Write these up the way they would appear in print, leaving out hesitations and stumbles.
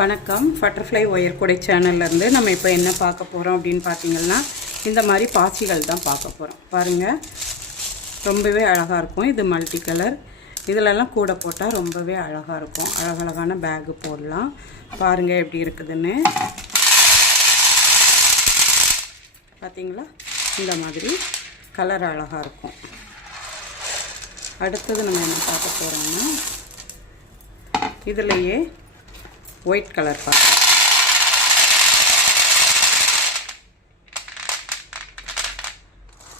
வணக்கம். Butterfly wire கூடை சேனல்லேருந்து நம்ம இப்போ என்ன பார்க்க போகிறோம் அப்படின்னு பார்த்தீங்கன்னா, இந்த மாதிரி பாசிகள் தான் பார்க்க போகிறோம். பாருங்கள், ரொம்பவே அழகாக இருக்கும். இது மல்டி கலர். இதிலெல்லாம் கூட போட்டால் ரொம்பவே அழகாக இருக்கும். அழகழகான பேகு போடலாம். பாருங்கள் எப்படி இருக்குதுன்னு. பார்த்தீங்களா, இந்த மாதிரி கலர் அழகாக இருக்கும். அடுத்தது நம்ம என்ன பார்க்க போகிறோம்னா, இதிலையே ஒயிட் கலர் பார்க்கலாம்.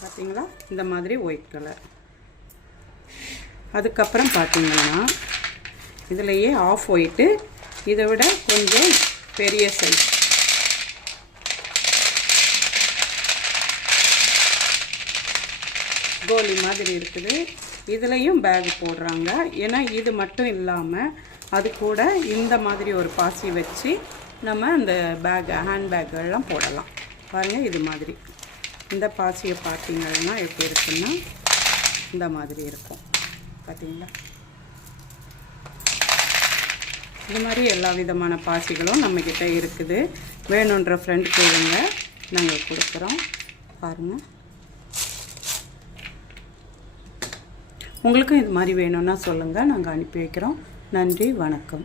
பார்த்தீங்களா, இந்த மாதிரி ஒயிட் கலர். அதுக்கப்புறம் பார்த்தீங்கன்னா இதிலையே ஆஃப் ஒயிட்டு, இதை விட கொஞ்சம் பெரிய சைஸ். கோலி மாதிரி இருக்குது. இதுலேயும் பேக் போடுறாங்க. ஏன்னா இது மட்டும் இல்லாமல் அது கூட இந்த மாதிரி ஒரு பாசி வச்சு நம்ம அந்த பேக் ஹேண்ட் பேக்கெல்லாம் போடலாம். பாருங்கள், இது மாதிரி இந்த பாசியை பார்த்தீங்கன்னா எப்படி இருக்குன்னா இந்த மாதிரி இருக்கும். பார்த்தீங்களா, இது மாதிரி எல்லா விதமான பாசிகளும் நம்மக்கிட்ட இருக்குது. வேணுன்ற ஃப்ரெண்ட் கேளுங்க, நாங்கள் கொடுக்குறோம். பாருங்கள், உங்களுக்கும் இது மாதிரி வேணும்னா சொல்லுங்கள், நாங்கள் அனுப்பி வைக்கிறோம். நன்றி, வணக்கம்.